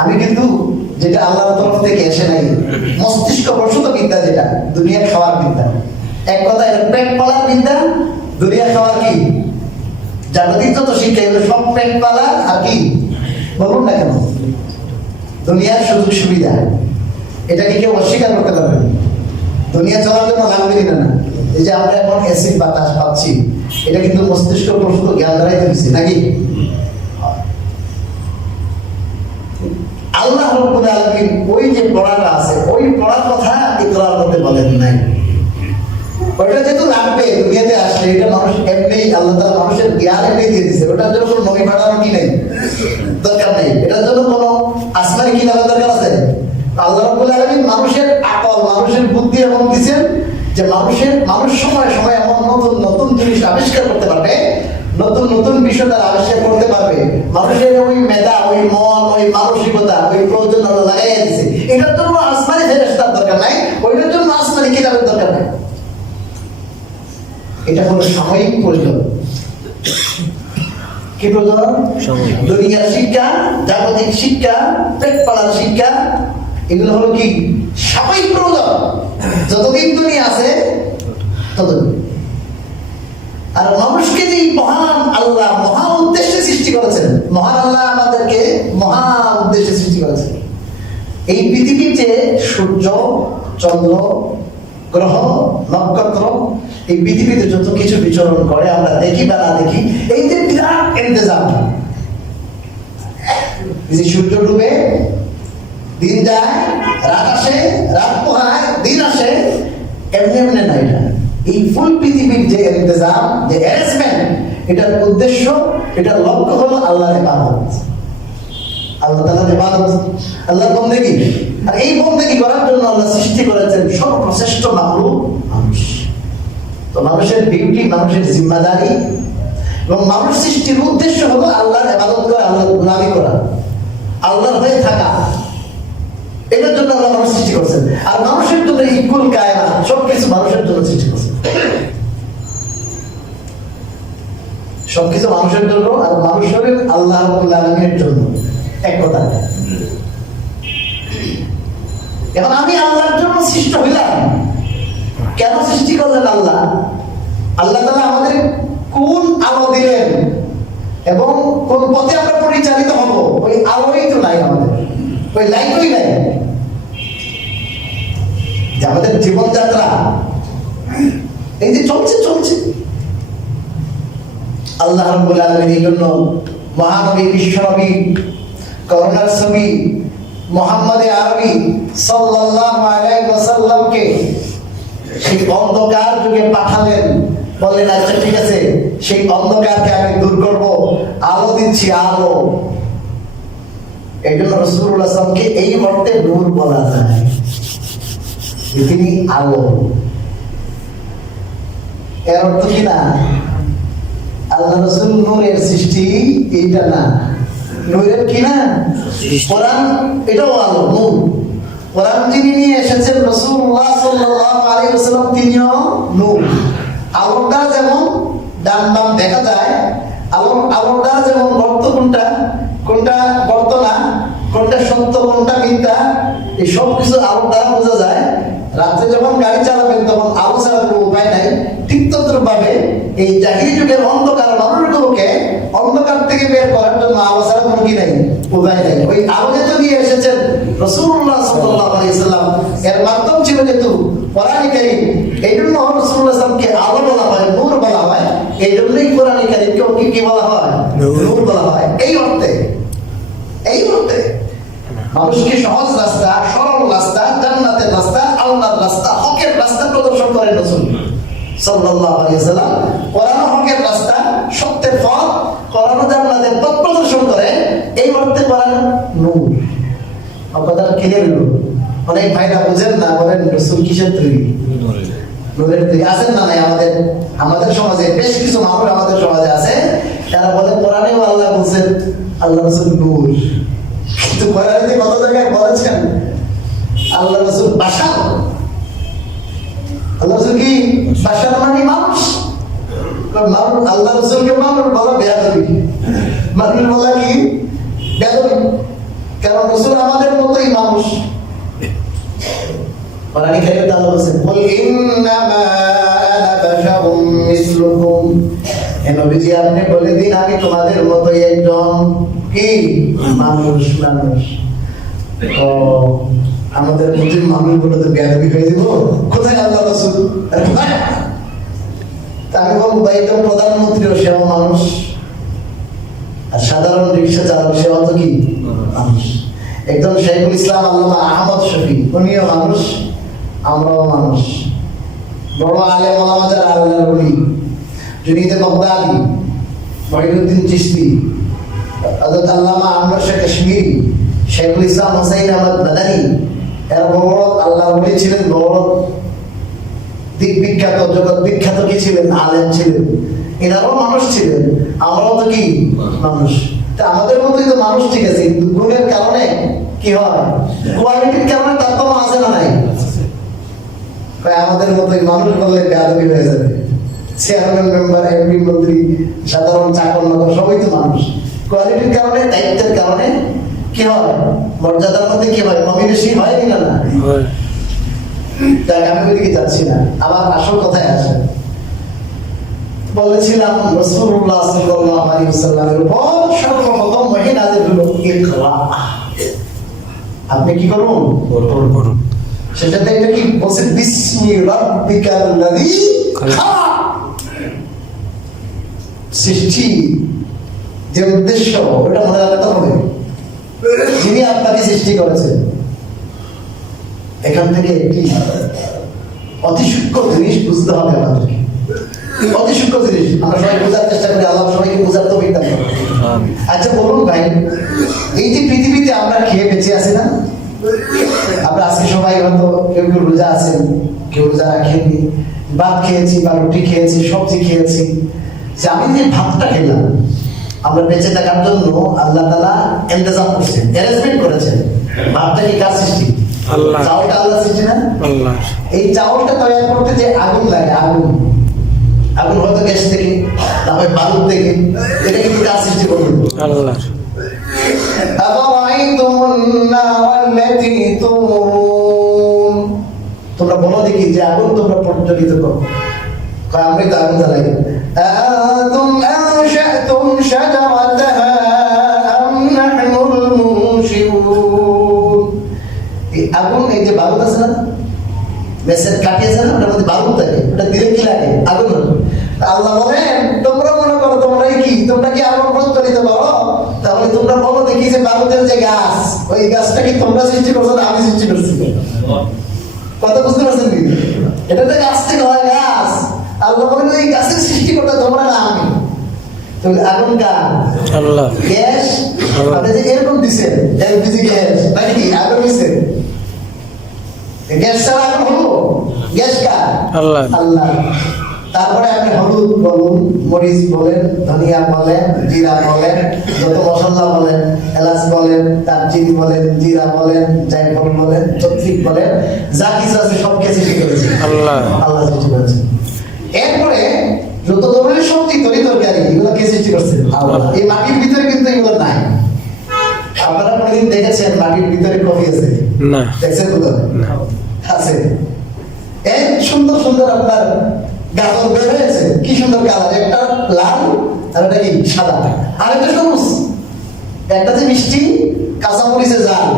আমি কিন্তু যেটা আল্লাহর তরফ থেকে এসে নাই, মস্তিষ্ক প্রসূত বিদ্যা, যেটা দুনিয়া খাওয়ার বিদ্যা, এক কথা এটা পেট পালার বিদ্যা। দুনিয়া খাওয়ার কি জাগতিক যত শিক্ষা, এগুলো সব পেট পালা আর কি বলুন না কেন, দুনিয়ার সুযোগ সুবিধা। এটাকে কেউ অস্বীকার করতে পারবে না। দুনিয়া চলার জন্য লাগবে কিনা না, এই যে আমরা এখন অ্যাসিড বাতাস পাচ্ছি, এটা কিন্তু মস্তিষ্ক প্রসূত জ্ঞান দ্বারাই তৈরি, নাকি? আল্লাহ রাব্বুল আলামিন ওই যে পড়াটা আছে, ওই পড়ার কথা ইকরার মধ্যে বলেন নাই। ওইটা যেহেতু লাগবে দুনিয়াতে আসলে, এটা মানুষ এমনি আল্লাহ তাআলা মানুষের জ্ঞান এমনি দিয়ে দিয়েছে, ওটার জন্য কোনো নবী পাঠানোর কি নেই, দরকার নেই। এটার জন্য কোনো আসমানি কিতাবের দরকার আছে? আল্লাহ রাব্বুল আলামিন মানুষের আকল, মানুষের বুদ্ধি এমন দিয়েছেন, যে মানুষ সময় সময় এমন নতুন নতুন জিনিস আবিষ্কার করতে পারবে, নতুন নতুন বিষয় তারা আবিষ্কার করতে পারবে। মানুষের ওই মেধা, ওই মন, ওই মানসিকতা, ওই প্রয়োজন আল্লাহ লাগাইয়া দিয়েছে। এটার জন্য আসমানি ফেরেশতার দরকার নাই, ওইটার জন্য আসমানি কিতাবের দরকার নাই। এটা হলো সাময়িক প্রয়োজন। কি প্রয়োজন? দুনিয়ার শিক্ষা, জাগতিক শিক্ষা, পেট পাড়ার শিক্ষা, এগুলো হলো কি সাময়িক প্রয়োজন। যতদিন দুনিয়া আছে ততদিন। আর মানুষকে যে মহান আল্লাহ মহা উদ্দেশ্যে সৃষ্টি করেছেন, মহান আল্লাহ আমাদেরকে মহা উদ্দেশ্যে সৃষ্টি করেছেন। এই পৃথিবীর যে সূর্য, চন্দ্র, গ্রহ, নক্ষত্র, এই পৃথিবীতে যত কিছু বিচরণ করে আমরা দেখি বা না দেখি, এই যে বিরাট ইন্তজাম, এই যে সূর্য ডুবে দিন যায়, রাত আসে, রাত পোহায়, দিন আসে, এমনি এমনি না। এটা এই ফুল পৃথিবীর যে ইন্তজাম, যে অ্যারেঞ্জমেন্ট, এটার উদ্দেশ্য, এটার লক্ষ্য হলো আল্লাহর ইবাদত, আল্লাহ তাআলার ইবাদত, আল্লাহর বন্দেগী। আর এই বন্দেগী করার জন্য আল্লাহ সৃষ্টি করেছেন সর্বশ্রেষ্ঠ মাখলুক মানুষ। তো মানুষের ডিউটি, মানুষের জিম্মাদারি এবং মানুষ সৃষ্টির উদ্দেশ্য হলো আল্লাহর ইবাদত করা, আল্লাহর গোলামি করা, আল্লাহর হয়ে থাকা। এটার জন্য আল্লাহ মানুষ সৃষ্টি করছেন। আর মানুষের জন্য এই কুল কায়নাত সবকিছু মানুষের জন্য সৃষ্টি করছেন, সবকিছু মানুষের জন্য। আর মানুষ হলেন আল্লাহ রাব্বুল আলামিনের জন্য, এক কথা। এখন আমি আল্লাহর জন্য সৃষ্টি হইলাম, কেন সৃষ্টি করলেন আল্লাহ? আল্লাহ তাআলা আমাদের কোন আলো দিলেন এবং কোন পথে আমরা পরিচালিত হব, ওই আলোই তো নাই আমাদের, ওই লাইটই নাই। যে আমাদের জীবনযাত্রা এই যে চলছে, আল্লাহ রাব্বুল আলামিন এই জন্য মহানবী, বিশ্বনবী, করুণার ছবি মুহাম্মদে আরবি সাল্লাল্লাহু আলাইহি ওয়াসাল্লামকে সেই অন্ধকার যুগে পাঠালেন। বললেন, আচ্ছা ঠিক আছে, সেই অন্ধকারকে আমি দূর করব, আলো দিচ্ছি, আলো। এই জন্য রাসূলুল্লাহ সাল্লাল্লাহু আলাইহি ওয়াসাল্লামকে এই অর্থে নূর বলা যায়, তিনি আলো। এর অর্থ কি না আল্লাহ রাসূল নূরের সৃষ্টি, এইটা না। নূরের কি না কোরআন, এটাও আলো, নূর। কোরআন যিনি নিয়ে এসেছেন রাসূলুল্লাহ সাল্লাল্লাহু আলাইহি ওয়াসাল্লাম, তিনিও নূর। আলোটা যেমন ডান বাম দেখা যায়, আলোটা যেমন গর্ত কোনটা কোনটা গর্ত না, কোনটা সত্য কোনটা মিথ্যা, এই সব কিছু আলো দ্বারা বোঝা যায়। রাত্রে যখন গাড়ি চালাবেন তখন আলো ছাড়া কোনো উপায় নাই। ঠিক তদ্রুপভাবে এই জাহিলি যুগের অন্ধকার মানুষগুলোকে অন্ধকার থেকে বের করার জন্য আলো ছাড়া কোনো কি নাই, উপায় নাই। ওই আলো যেহেতু নিয়ে এসেছেন রাসূলুল্লাহ সাল্লাল্লাহু আলাইহি ওয়াসাল্লাম, এর মাধ্যম ছিল যেহেতু কোরআন কারীম, এই জন্য রাসূলুল্লাহ সাল্লামকে আলো বলা হয়, নূর বলা হয়। এই জন্যই কোরআন কারীমকে কি বলা হয়, নূর বলা হয়। এই অর্থে মানুষকে সহজ রাস্তা, সরল রাস্তা, জান্নাতের রাস্তা, আল্লাহর রাস্তা, হকের রাস্তা প্রদর্শন করেন রাসূল সাল্লাল্লাহু আলাইহি ওয়াসাল্লাম। কোরআন হকের রাস্তা, সত্যের পথ, কোরআন জান্নাতের পথ প্রদর্শন করে। এই অর্থে কোরআন নূর। কথাটা ক্লিয়ার হলো? অনেক ভাইরা বুঝেন না, বলেন রাসূল কিসের তৈরি? নূরের তৈরি। আছেন না নাই আমাদের সমাজে বেশ কিছু মানুষ আমাদের সমাজে আছে, তারা বলে কোরআনেও আল্লাহ বলছেন আল্লাহ রাসূল নূর, কিন্তু কোরআনে কত জায়গায় বলেছেন আল্লাহ রাসূল বাশার। আল্লাহ রাসূল কি বাশার মানে মানুষ? আল্লাহ রাসূলকে মানুষ বলা বেয়াদবি, মানুষ বলা কি বেয়াদবি, কারণ রাসূল আমাদের মতোই মানুষ। কোরআনে কারীমে আল্লাহ বলেছেন, কুল ইন্নামা আনা বাশারুম মিসলুকুম, হে নবীজি আপনি বলে দিন আমি তোমাদের মতোই একজন কি মানুষ। তো আমাদের মুসলিম মানুষ বলে তো বেয়াদবি হয়ে যাব, কোথায় আল্লাহ রাসূল? আমি বলবো ভাই, একদম প্রধানমন্ত্রীও সেও মানুষ, আর সাধারণ রিক্সা চালক সেও তো কি মানুষ। একজন শাইখুল ইসলাম আল্লামা আহমদ শফি, উনিও মানুষ, আমরাও মানুষ। বড় আলেম ওলামা যারা আল্লাহর ওলি, জুনায়েদ বাগদাদি, মঈনুদ্দিন চিশতি, হযরত আল্লামা আনোয়ার শাহ কাশ্মীরি, শাইখুল ইসলাম হুসাইন আহমদ মাদানী, এরা বড় আল্লাহর ওলি ছিলেন, বড় দিক বিখ্যাত জগৎ বিখ্যাত কি ছিলেন, আলেম ছিলেন, এনারাও মানুষ ছিলেন, আমরাও তো কি মানুষ। তা আমাদের মতোই তো মানুষ, ঠিক আছে, কিন্তু গুণের কারণে কি হয়, কোয়ালিটির কারণে তারতম্য আছে না নাই? আমাদের মতোই মানুষ বললে বেয়াদবি হয়ে যাবে। চেয়ারম্যান, মেম্বার, এমপি, মন্ত্রী, সাধারণ চাকর নগর সবই তো মানুষ। কোয়ালিটির কারণে, দায়িত্বের কারণে কি হয়, মর্যাদার মধ্যে কি হয়, কমি বেশি হয় কিনা না? যাক, আমি ওইদিকে যাচ্ছি না, আবার আসল কথায় আসে। বলেছিলাম রাসূলুল্লাহ সাল্লাল্লাহু আলাইহি ওয়াসাল্লামের উপর সর্বপ্রথম ওহী নাযিল হলো ইকরা। আপনি কি করুন, করুন। সেটাতে এটা কি বলছে, বিসমি রাব্বিকাল্লাযী খালাক। সৃষ্টি যে উদ্দেশ্য ওটা মনে রাখতে হবে, যিনি আপনাকে সৃষ্টি করেছেন। এখান থেকে একটি অতি সূক্ষ্ম জিনিস বুঝতে হবে আমাদেরকে, অতি সূক্ষ্ম জিনিস। আমরা সবাই বোঝার চেষ্টা করি, আল্লাহ সবাইকে বোঝার তো বিদ্যা। আচ্ছা বলুন ভাই, এই যে পৃথিবীতে আমরা খেয়ে বেঁচে আছি না, আমরা আজকে সবাই হয়তো কেউ কেউ রোজা আছেন, কেউ রোজা রাখেননি, ভাত খেয়েছি বা রুটি খেয়েছি, সবজি খেয়েছি। যে আমি যে ভাতটা খেলাম, আমরা বেঁচে থাকার জন্য আল্লাহ তাআলা ইন্তজাম করছেন, অ্যারেঞ্জমেন্ট করেছেন। ভাতটা কি কার সৃষ্টি? আল্লাহ। চাউলটা আল্লাহ সৃষ্টি না? আল্লাহ। এই চাউলটা তৈরি করতে যে আগুন লাগে, আগুন হয়তো গ্যাস থেকে, না হয় বালুর থেকে, এটা কিন্তু কার সৃষ্টি করবেন? আল্লাহ। তোমরা বলো দেখি যে আগুন তোমরা প্রজ্বলিত করো। আমি তো আগুন জ্বালাই। أأنتم أنشأتم شجرتها أم نحن المنشئون। এই আগুন, এই যে বালু আছে না, মেসের কাটিয়েছে না, ওটার মধ্যে বালু থাকে, ওটা দিলে কি লাগে, আগুন। আল্লাহ বলেন তোমরা মনে করো তোমরাই কি, তোমরা কি আগুন প্রজ্বলিত করো? তাহলে তোমরা বলো দেখি যে বালুদের যে গাছ, ওই গাছটা কি তোমরা সৃষ্টি করছো না আমি সৃষ্টি করছি? কথা বুঝতে পারছেন কি? এটা তো গাছ থেকে হয়, গাছ। আল্লাহ বলেন ওই গাছের সৃষ্টি করতে তোমরা না আমি। তাহলে আগুন কার? আল্লাহ। গ্যাস আপনি যে এরকম দিছেন, এলপিজি গ্যাস নাকি আগুন দিছেন? গ্যাস ছাড়া আগুন হলো? গ্যাস কার? আল্লাহ। আল্লাহ। তারপরে আপনি হলুদ বলুন, মরিচ বলেন, ধনিয়া বলেন, জিরা বলেন, যত মশলা বলেন, এলাচ বলেন, দারচিনি বলেন, জিরা বলেন, জায়ফল বলেন, চট্টিক বলেন, যা কিছু আছে সবকে সৃষ্টি করেছে আল্লাহ। আল্লাহ সৃষ্টি করেছে। এরপরে যত ধরনের সবজি তরি তরকারি, এগুলো কে সৃষ্টি করছে? আল্লাহ। এই মাটির ভিতরে কিন্তু এগুলো নাই। আপনারা কোনদিন দেখেছেন মাটির ভিতরে কফি আছে? না। দেখছেন কোথাও? আছে। এই সুন্দর সুন্দর আপনার গাজর বের হয়েছে, কি সুন্দর কালার, একটা লাল আর একটা কি সাদা, আর একটা সবুজ। একটা যে মিষ্টি, কাঁচামরিচে জাল,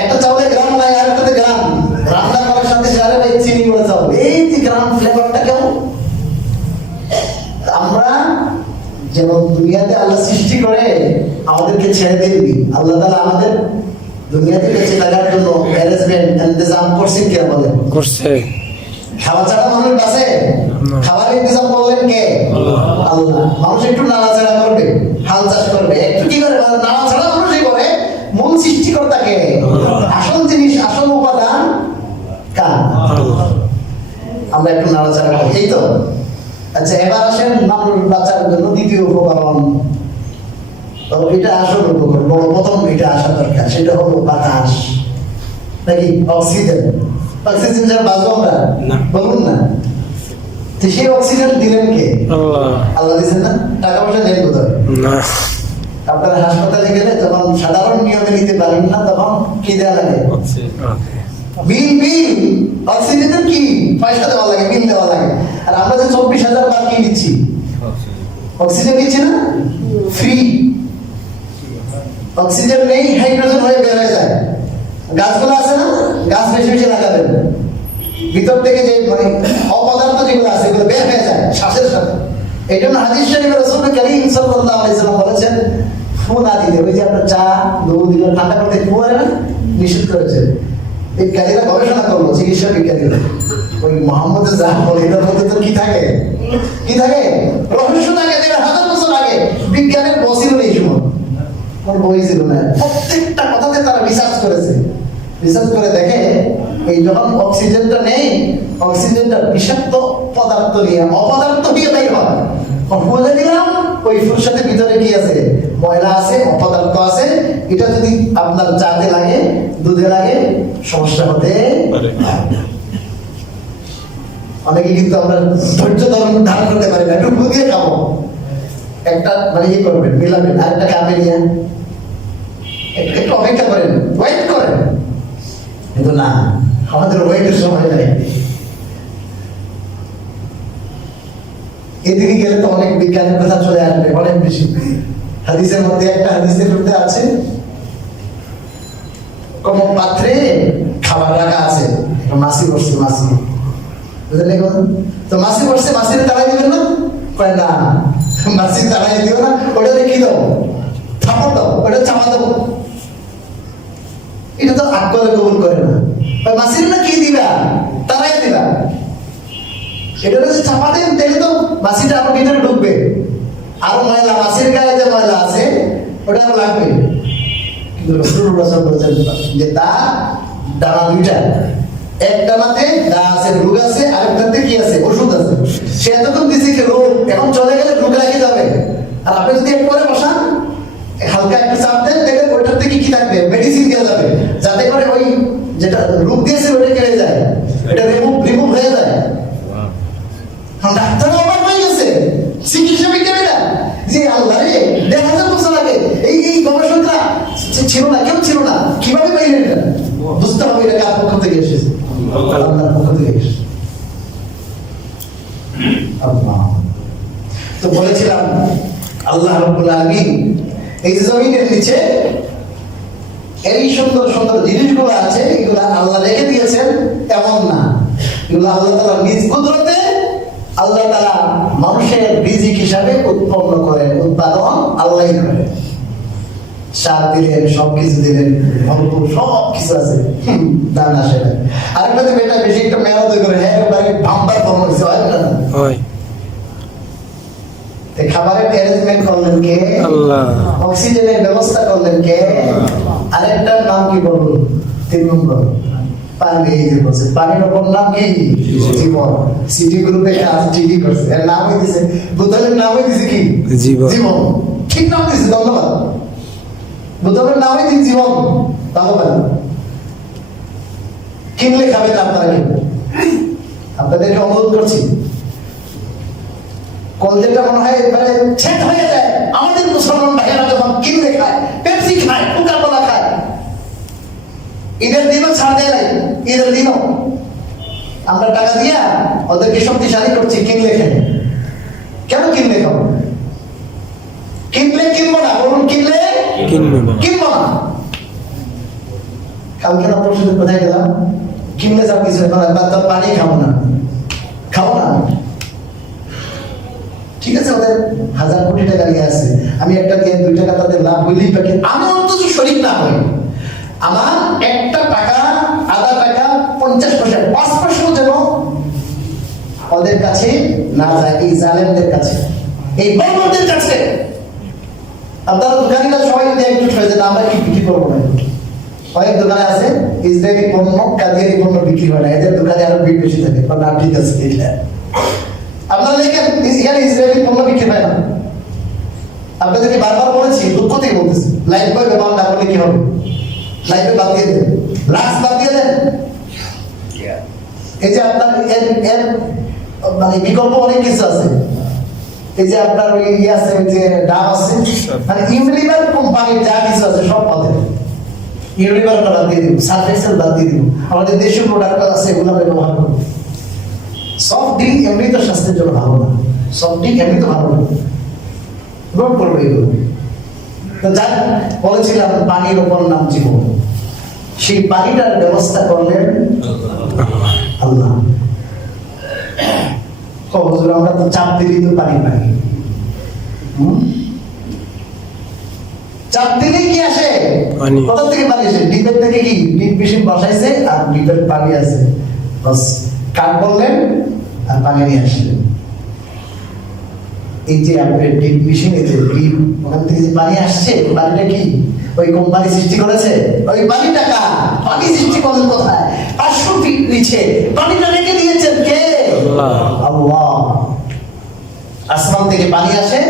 একটা চাউলে গ্রাম নাই আর একটাতে গ্রাম, রান্না করার সাথে সাথে ভাই চিনি করে চাউল, এই যে গ্রাম ফ্লেভারটা কেমন। আমরা যেমন দুনিয়াতে আল্লাহ সৃষ্টি করে আমাদেরকে ছেড়ে দিবি, আল্লাহ তাআলা আমাদের দুনিয়াতে বেঁচে থাকার জন্য অ্যারেঞ্জমেন্ট ইন্তজাম করছেন কে বলেন? করছে। খাওয়া ছাড়া মানুষ বাঁচে? খাবার ইন্তজাম করলেন কে? আল্লাহ। মানুষ একটু নাড়াচাড়া করবে, হাল চাষ করবে, একটু কি করে নাড়াচাড়া মানুষই করে, মূল সৃষ্টিকর্তাকে, আসল জিনিস, আসল উপাদান কার? আমরা একটু নাড়াচাড়া করি, এই তো। আচ্ছা এবার আসেন মানুষ বাঁচার জন্য দ্বিতীয় উপকরণ, এটা আসল উপকরণ, বড় প্রথম এটা আসা দরকার, সেটা হলো বাতাস নাকি অক্সিজেন। অক্সিজেন ছাড়া বাঁচবো আমরা? বলুন না। তো সেই অক্সিজেন দিলেন কে? আল্লাহ। আল্লাহ দিচ্ছেন না? টাকা পয়সা নেন কোথায়? না। আপনারা হাসপাতালে গেলে যখন সাধারণ নিয়মে নিতে পারেন না, তখন কি দেওয়া লাগে? বিল। অক্সিজেনের কি পয়সা দেওয়া লাগে, বিল দেওয়া লাগে। আর আমরা যে 24,000 বার কি নিচ্ছি, অক্সিজেন নিচ্ছি না, ফ্রি। অক্সিজেন নেই, হাইড্রোজেন হয়ে বের হয়ে যায়। গাছগুলো আছে না, গাছ বেশি বেশি লাগাবেন, ভিতর থেকে যে মানে অপদার্থ যেগুলো আছে এগুলো বের হয়ে যায় শ্বাসের সাথে। এই জন্য হাদিস শরীফে রাসূল কারীম সাল্লাল্লাহু আলাইহি ওয়াসাল্লাম বলেছেন, ফু না দিলে, ওই যে আপনার চা দুধ দিলে ঠান্ডা করতে ফু হয় না, নিষেধ করেছেন। বিজ্ঞানীরা গবেষণা করলো, চিকিৎসা বিজ্ঞানীরা, ওই মোহাম্মদের যা বলে এটার মধ্যে তো কি থাকে, কি থাকে, রহস্য থাকে। 1,500 বছর আগে বিজ্ঞানের বসিল নেই, সময় কোন বই ছিল না, প্রত্যেকটা কথাতে তারা রিসার্চ করেছে। রিসার্চ করে দেখে এই যখন অক্সিজেনটা নেই অক্সিজেনটা বিষাক্ত পদার্থ নিয়ে অপদার্থ দিয়ে তাই হয়, বলে দিলাম ওই ফুরসাতে ভিতরে কি আছে, ময়লা আছে, অপদার্থ আছে। এটা যদি আপনার চাতে লাগে, দুধে লাগে, সমস্যা হতে পারে। অনেকে কিন্তু আমরা ধৈর্য ধারণ করতে পারি না, একটু বুঝিয়ে খাবো, একটা মানে ইয়ে করবেন, মিলাবেন, আরেকটা কাপে নিয়ে একটু অপেক্ষা করেন, ওয়েট করেন। কিন্তু না, আমাদের ওয়েটের সময় নেই। এদিকে গেলে তো অনেক বিজ্ঞানের কথা চলে আসবে, অনেক বেশি। হাদিসের মধ্যে একটা হাদিসের মধ্যে আছে, কোন পাত্রে খাবার রাখা আছে, মাছি বসছে, মাছি, বুঝলেন? তো মাছি বসছে, মাছির তাড়াই দিবেন না? কয় না, মাছি তাড়াই দিও না, ওটা কি দাও, থাপড় দাও, ওটা চাপা দাও। এটা তো আকলে কবুল করে না। মাছির না কি দিবা, তাড়াই দিবা। এটা যদি চাপা দেন তাহলে তো মাছিটা আমার ভিতরে ঢুকবে, আরো ময়লা, মাছির গায়ে যে ময়লা আছে ওটা আরো লাগবে। কিন্তু রাসূলুল্লাহ সাল্লাল্লাহু আলাইহি ওয়াসাল্লাম যে তার ডানা দুইটা, এক ডানাতে দা আছে, রোগ আছে, আরেকটাতে কি আছে, ওষুধ আছে। সে এতক্ষণ দিছে কি রোগ, এখন চলে গেলে রোগ লাগিয়ে যাবে। আর আপনি যদি একবারে বসান, হালকা একটু চাপ দেন, দেখবেন ওইটার থেকে কি থাকবে, মেডিসিন দেওয়া যাবে, যাতে করে ওই যেটা রোগ দিয়েছে ওটা কেটে যায়, এটা রিমুভ হয়ে যায়। ডাক্তাররা অবাক হয়ে গেছে, চিকিৎসা বিজ্ঞানীরা, যে আল্লাহ রে, ১,০০০ বছর আগে এই গবেষকরা ছিল না, কেউ ছিল না, কিভাবে পাইলেন এটা? বুঝতে হবে এটা কার পক্ষ থেকে এসেছে, আল্লাহর পক্ষ থেকে এসেছে। আল্লাহ তো বলেছিলাম, আল্লাহ রাব্বুল আলামিন এই জমিনের নিচে এই সুন্দর সুন্দর জিনিসগুলো আছে, এগুলো আল্লাহ রেখে দিয়েছেন এমন না, এগুলো আল্লাহ তাআলা নিজ কুদরতে আল্লাহ তাআলা মানুষের রিজিক হিসাবে উৎপন্ন করেন, উৎপাদন আল্লাহই করেন। সার দিলেন, সবকিছু দিলেন, ভরপুর সব কিছু আছে, দান আসে না। আরেকটা তো বেটা বেশি একটু মেহনত করে, হ্যাঁ বাড়ি বাম্পার ফর্ম হয়েছে, হয় না? হয়। খাবারের অ্যারেঞ্জমেন্ট করলেন কে? আল্লাহ। অক্সিজেনের ব্যবস্থা করলেন কে? আরেকটার নাম কি বলবো? 3 নম্বর পানি। বলছে পানির ওপর নাম কি? জীবন। সিটি গ্রুপে কাজ ঠিকই করছে, এর নাম হইতেছে, বোতলের নাম হইতেছে কি? জীবন। ঠিক নাম দিয়েছে, ধন্যবাদ। বোতলের নাম হইতেছে জীবন, ভালো ভালো। কিনলে খাবেন আপনারা, কিনবেন। আপনাদেরকে অনুরোধ করছি, কলজেটা মনে হয় এবারে ছেদ হয়ে যায় আমাদের মুসলমান ভাইয়েরা যখন কিনলে খায়, পেপসি খায়, কোকা-কোলা খায়। ঈদের দিনও ছাড় দেয় নাই, ঈদের দিনও আমরা টাকা দিয়া ওদেরকে শক্তিশালী করছি, কিনলে খাই। কেন কিনলে খাবো? কিনলে কিনবো না, বলুন, কিনলে কিনবো না। কালকে না পরশু কোথায় গেলাম, কিনলে সব কিছু পানি খাবো না, খাবো না। ঠিক আছে, ওদের 1000 কোটি টাকা নিয়ে আসছে, আমি একটা দিয়ে 2 টাকা তাদের লাভ হইলেই পারি, আমি অন্তত শরীর না হই। আমার একটা টাকা, আধা টাকা, 50 পয়সা, 5 পয়সাও যেন ওদের কাছে না যায়, এই জালেমদের কাছে, এই বর্বরদের কাছে। আপনারা দোকানিরা সবাই যদি একজুট হয়ে যায়, আমরা কি বিক্রি করবো না? অনেক দোকানে আছে ইসরায়েলি পণ্য, কাদিয়ানি পণ্য বিক্রি হয় না, এদের দোকানে আরো ভিড় বেশি থাকে। না, ঠিক আছে, আপনারা দেখেন এখানে ইসরায়েলি পণ্য বিক্রি হয় না। আপনাদেরকে বারবার বলেছি, দুঃখ থেকে বলতেছি, লাইফ বয় ব্যবহার না করলে কি হবে? লাইফে বাদ দিয়ে দেন, লাক্স বাদ দিয়ে দেন। এই যে আপনার এর মানে বিকল্প অনেক কিছু আছে। এই যে আপনার ওই ইয়ে আছে, ওই যে ডাব আছে, মানে ইউনিলিভার কোম্পানির যা কিছু আছে সব পাবেন। ইউনিলিভার বাদ দিয়ে দিব, সার্ফেক্সেল বাদ দিয়ে দিব, আমাদের দেশীয় প্রোডাক্ট আছে এগুলো ব্যবহার করব। সফট ড্রিঙ্ক এমনি তো স্বাস্থ্যের জন্য ভালো না, সফট ড্রিঙ্ক এমনি তো ভালো না, গ্রহণ করবো এগুলো। তো যাক, বলেছিলাম পানির ওপর নাম জীবন, সেই পানিটার ব্যবস্থা করলেন আল্লাহ। হুজুর, আমরা তো চাপ দিলেই তো পানি পাই, চাপ দিলেই কি আসে? কোথা থেকে পানি আসে? ডিপের থেকে কি ডিপ মেশিন বসাইছে আর ডিপের পানি আছে, বাস কাট বললেন আর পানি নিয়ে আসলেন। এই যে আপনার ডিপ মেশিনে যে ডিপ, ওখান থেকে যে পানি আসছে, পানিটা কি ওই কোম্পানি সৃষ্টি করেছে? ওই পানিটা কার? পানি সৃষ্টি করলেন কোথায়? 500 ফিট নিচে পানিটা রেখে দিয়েছেন, আল্লাহ। আল্লাহ। আসমান থেকে পানি আসে,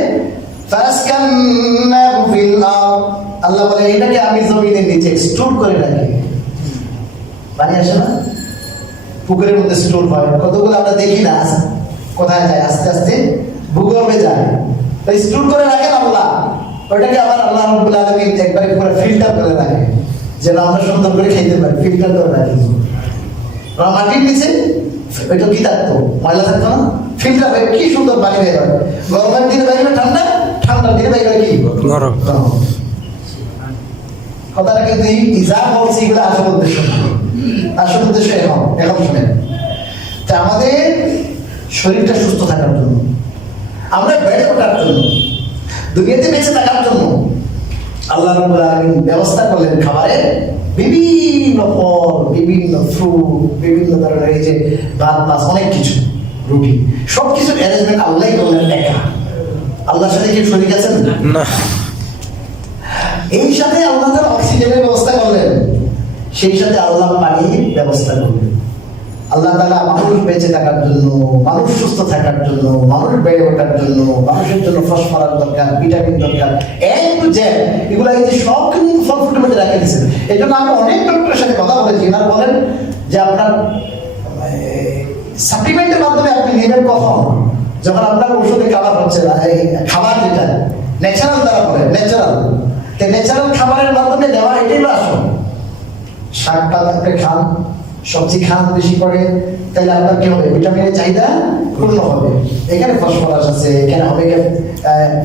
ফাসকান্নাহু ফিল আরদ, আল্লাহ বলে এটাকে আমি জমিনের নিচে স্টোর করে রাখি। পানি আসে না, পুকুরের মধ্যে স্টোর হয়, কতগুলো আমরা দেখি না, কোথায় যায়, আস্তে আস্তে ভূগর্ভে যায়, তাই স্টোর করে রাখেন আল্লাহ। ওইটাকে আবার আল্লাহ রাব্বুল আলামিন একবারে পুরো ফিল্টার করে রাখে, যেন আমরা সুন্দর করে খেতে পারি, ফিল্টার করে রাখি। মাটির নিচে ওইটা কি থাকতো, ময়লা থাকতো না, ফিল্টার হয়ে কি সুন্দর পানি বের হয়। গরমের দিনে বাইরে ঠান্ডা, ঠান্ডার দিনে বাইরে কি গরম। কথাটা কিন্তু যা বলছি এগুলো আসল উদ্দেশ্য না, আসল উদ্দেশ্য এখন শুনেন। তা আমাদের শরীরটা সুস্থ থাকার জন্য, আমরা বেড়ে ওঠার জন্য, দুনিয়াতে বেঁচে থাকার জন্য আল্লাহ রাব্বুল আলামিন ব্যবস্থা করলেন খাবারের বিভিন্ন ফল, বিভিন্ন ফ্রুট, বিভিন্ন ধরনের এই যে ভাত মাছ, অনেক কিছু, রুটি, সব কিছুর অ্যারেঞ্জমেন্ট আল্লাহই করলেন একা। আল্লাহর সাথে কি শরীক আছেন? না। এই সাথে আল্লাহ তাআলা অক্সিজেনের ব্যবস্থা করলেন, সেই সাথে আল্লাহ পানির ব্যবস্থা করলেন। আল্লাহ তাআলা মানুষ বেঁচে থাকার জন্য, মানুষ সুস্থ থাকার জন্য, মানুষ বেড়ে ওঠার জন্য, মানুষের জন্য ফসফরাস দরকার, ভিটামিন দরকার, এগুলো এই যে সব কিন্তু ফল ফ্রুটের মধ্যে রাখে দিয়েছেন। এই জন্য আমি অনেক ডক্টরের সাথে কথা বলেছি, এনারা বলেন যে আপনার সাপ্লিমেন্টের মাধ্যমে আপনি নেবেন কখন, যখন আপনার ওষুধে কাবার হচ্ছে না, এই খাবার যেটা ন্যাচারাল দ্বারা বলে, ন্যাচারাল খাবারের মাধ্যমে নেওয়া, এটাই হলো আসল। শাক পাতা খান, সবজি খান বেশি করে, তাহলে আপনার কি হবে, ভিটামিনের চাহিদা পূর্ণ হবে। এখানে ফসফরাস আছে, এখানে ওমেগা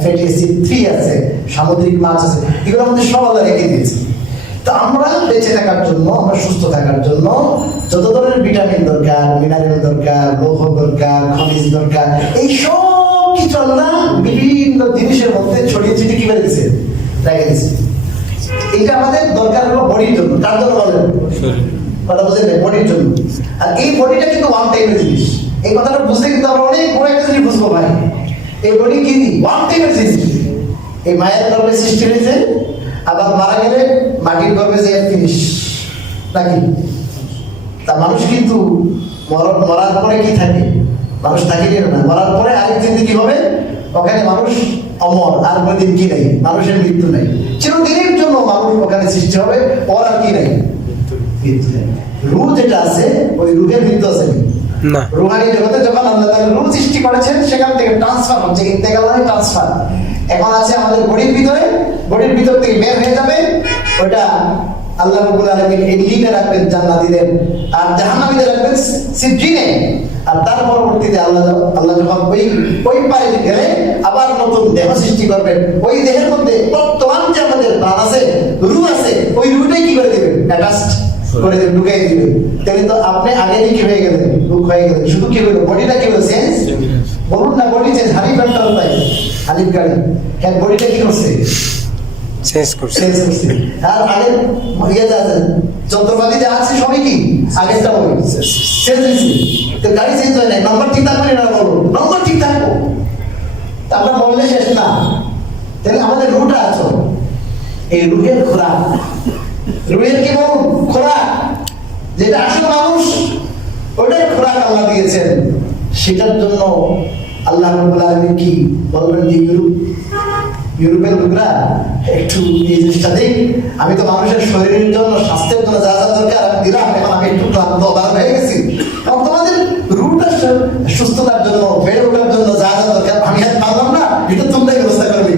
ফ্যাটি অ্যাসিড 3 আছে, সামুদ্রিক মাছ আছে, এগুলোর মধ্যে সব আল্লাহ রেখে দিয়েছে। তো আমরা বেঁচে থাকার জন্য, আমরা সুস্থ থাকার জন্য যত ধরনের ভিটামিন দরকার, মিনারেল দরকার, লৌহ দরকার, খনিজ দরকার, এই সব কিছু আল্লাহ বিভিন্ন জিনিসের মধ্যে ছড়িয়ে ছিটিয়ে কি করে দিয়েছে, রেখে দিয়েছে। এটা আমাদের দরকার হলো বডির জন্য। কার জন্য বলেন? কথা বুঝলেন? বডির জন্য। আর এই বডিটা কিন্তু ওয়ান টাইমের জিনিস। এই কথাটা বুঝতে কিন্তু আমরা অনেক বড় একটা জিনিস বুঝবো ভাই। এই বডি কি ওয়ান টাইমের জিনিস। এই মায়ের গর্ভে সৃষ্টি হয়েছে, আবার মারা গেলে মাটির গর্ভে যে ফিনিশ নাকি। তা মানুষ কিন্তু মরার পরে কি থাকে, মানুষ থাকে কি না, মরার পরে আরেকদিন কি হবে, ওখানে মানুষ অমর, আর কোনদিন কি নাই, মানুষের মৃত্যু নাই, চিরদিনের জন্য মানুষ ওখানে সৃষ্টি হবে, ওর আর কি নাই, মৃত্যু নাই। রূহ যেটা আছে, ওই রূহের মৃত্যু আছে না। রুহানি জগতে যখন আল্লাহ তাআলা রূহ সৃষ্টি করেছেন, সেখান থেকে ট্রান্সফার হচ্ছে, ইন্তেকাল মানে ট্রান্সফার। এখন আছে আমাদের বডির ভিতরে, বডির ভিতর থেকে বের হয়ে যাবে, ওটা আল্লাহ রাব্বুল আলামিন এলিনে রাখবেন জান্নাতীদের, আর জাহান্নামীদের রাখবেন সিজজিনে। আর তার পরবর্তীতে আল্লাহ যখন ওই পারে গেলে আবার নতুন দেহ সৃষ্টি করবেন। ওই দেহের মধ্যে বর্তমান যে আমাদের প্রাণ আছে, রূহ আছে, ওই রূহটাই কি করে দিবেন, অ্যাটাচড করে দিবেন, ঢুকাই দিবেন। তাহলে তো আপনি আগে কি হয়ে গেলেন, রূহ হয়ে গেলেন। শুধু কি হলো, বডিটা কি হলো চেঞ্জ, বলুন না, বডি চেঞ্জ। হানিফ ডাক্তার তাই, হানিফ গাড়ি, হ্যাঁ, বডিটা কি করছে, চেঞ্জ করছে। আর আগের ইয়ে যা আছে, যন্ত্রপাতি যা আছে সবই কি আগেরটা ওই চেঞ্জ হয়েছে। তো গাড়ি চেঞ্জ হয় না, নম্বর ঠিক থাকবে না, বলো নম্বর ঠিক থাকবো, তা আমরা বললে শেষ না। তাহলে আমাদের রুটা আছো, এই রুহের খোরাক, রুহের কি বলুন খোরাক, যেটা আসল মানুষ ওটাই খোরাক আল্লাহ দিয়েছেন। সেটার জন্য আল্লাহ রাব্বুল আলামিন কি বলবেন যে ইউরোপের লোকরা একটু এই জিনিসটা দিক, আমি তো মানুষের শরীরের জন্য, স্বাস্থ্যের জন্য যা যা দরকার আমি দিলাম, এখন আমি একটু ক্লান্ত হয়ে গেছি, এবং তোমাদের রুটা সুস্থতার জন্য, বেড়ে ওঠার জন্য যা যা দরকার আমি আর পারলাম না, এটা তোমরাই ব্যবস্থা করবে।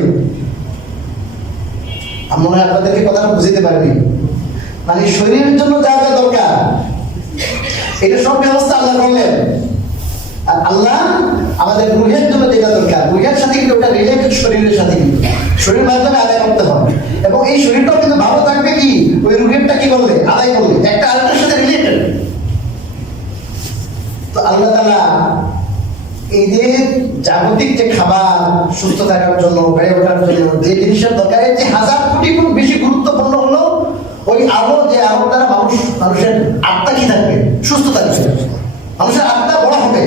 আমি মনে হয় আপনাদেরকে কথাটা বুঝতে পারিনি, মানে শরীরের জন্য যা যা দরকার এটা সব ব্যবস্থা আল্লাহ করলেন। আর আল্লাহ আমাদের রুহের জন্য যেটা দরকার, রুহের সাথে কিন্তু ওটা রিলেটেড শরীরের সাথে, কিন্তু শরীরের মাধ্যমে আদায় করতে হবে। এবং এই শরীরটাও কিন্তু ভালো থাকবে কি ওই রুহেরটা কি করলে, আদায় করলে, একটা আরেকটার সাথে রিলেটেড। তো আল্লাহ তাআলা এই যে জাগতিক যে খাবার, সুস্থ থাকার জন্য, বেড়ে ওঠার জন্য যে জিনিসের দরকার, এর যে 1000 কোটি গুণ বেশি গুরুত্বপূর্ণ হলো ওই আলো, যে আলোর দ্বারা মানুষের আত্মা কি থাকবে, সুস্থ থাকবে, মানুষের আত্মা বড় হবে।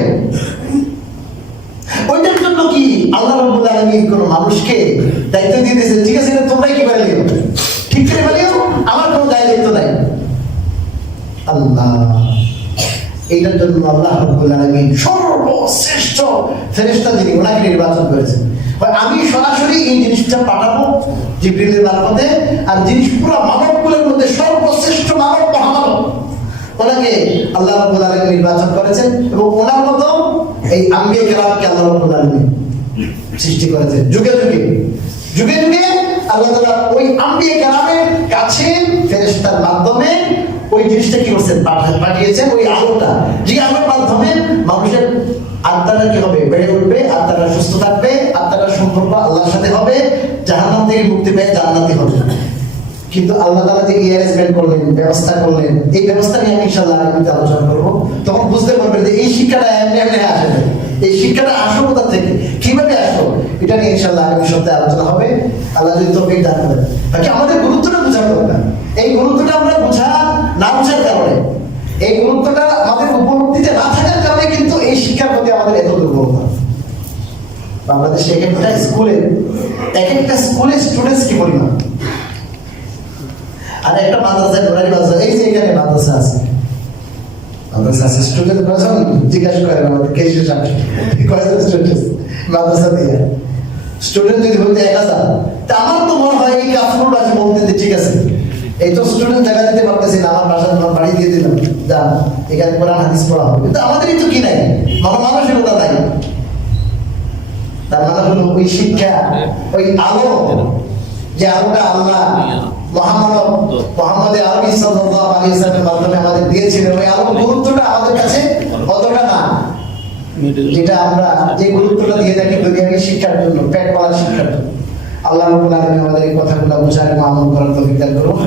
ওইটার জন্য কি আল্লাহ রাব্বুল আলামিন কোন মানুষকে দায়িত্ব দিয়ে দিয়েছে, ঠিক আছে তোমরাই কি করে লিও, ঠিক করে বলিও, আমার কোনো দায়িত্ব নাই। আল্লাহ এইটার জন্য আল্লাহ রাব্বুল আলামিন সর্বশ্রেষ্ঠ ফেরেশতা যিনি ওনাকে নির্বাচন করেছেন। আমি সরাসরি এই জিনিসটা পাঠাবো জিবরিলের মারফতে, আর জিনিস পুরো মানবকুলের মধ্যে সর্বশ্রেষ্ঠ মানব মহামানব ওনাকে আল্লাহ রাব্বুল আলামিন নির্বাচন করেছেন, এবং ওনার মতো এই আম্বিয়া কেরামকে আল্লাহ রাব্বুল আলামিন সৃষ্টি করেছেন। যুগে যুগে যুগে যুগে আল্লাহ তাআলা ওই আম্বিয়া কেরামের কাছে ফেরেশতার মাধ্যমে ওই জিনিসটা কি করছেন, পাঠিয়েছেন ওই আলোটা, যে আলোর মাধ্যমে মানুষের আত্মাটা কি হবে, বেড়ে উঠবে, আত্মাটা সুস্থ থাকবে, আত্মাটার সম্পর্ক আল্লাহর সাথে হবে, জাহান্নাম থেকে মুক্তি পেয়ে জান্নাতি হবে। কিন্তু আল্লাহ তাআলা যে অ্যারেঞ্জমেন্ট করলেন, ব্যবস্থা করলেন, এই ব্যবস্থা নিয়ে আমি ইনশাআল্লাহ আগামীতে আলোচনা করব। তখন বুঝতে পারবেন যে এই শিক্ষাটা এমনি এমনি আসে না, এই শিক্ষাটা আসলো কোথা থেকে, কিভাবে আসলো, এটা নিয়ে ইনশাআল্লাহ আগামী সপ্তাহে আলোচনা হবে, আল্লাহ যদি তৌফিক দান করেন। বাকি আমাদের গুরুত্বটা বোঝার দরকার। এই গুরুত্বটা আমরা না বোঝার কারণে, এই গুরুত্বটা আমাদের উপলব্ধিতে না থাকার কারণে কিন্তু এই শিক্ষার প্রতি আমাদের এত দুর্বলতা। বাংলাদেশে এক একটা স্কুলে স্টুডেন্টস কি পরিমাণ, আর একটা মাদ্রাসায় ঘোরারি মাদ্রাসা, এই যে এখানে মাদ্রাসা আছে, স্টুডেন্ট কয়জন জিজ্ঞাসা করেন আমাদের কেশির সামনে, কয়জন স্টুডেন্ট মাদ্রাসা দিয়ে, স্টুডেন্ট যদি বলতে 1000, তা আমার তো মনে হয় এই কাফরুল আছে বলতে যে ঠিক আছে, এই তো স্টুডেন্ট জায়গা দিতে পারতেছি না, আমার বাসার বাড়ি দিয়ে দিলাম, যান এখানে কোরআন হাদিস পড়া হবে, কিন্তু আমাদেরই তো কি নাই, মানসিকতা নাই। তার মানে হলো ওই শিক্ষা, ওই আলো, যে আলোটা আল্লাহ মুহাম্মদ আরবি সাল্লাল্লাহু আলাইহি ওয়াসাল্লামের মাধ্যমে আমাদের দিয়েছিলেন, ওই আলোর গুরুত্বটা আমাদের কাছে অতটা না, যেটা আমরা যে গুরুত্বটা দিয়ে থাকি দুনিয়াকে শিক্ষার জন্য, পেট পালার শিক্ষার জন্য। আল্লাহ রাব্বুল আলামিন আমাদের এই কথাগুলো বোঝার এবং আমল করার তৌফিক দান করুন।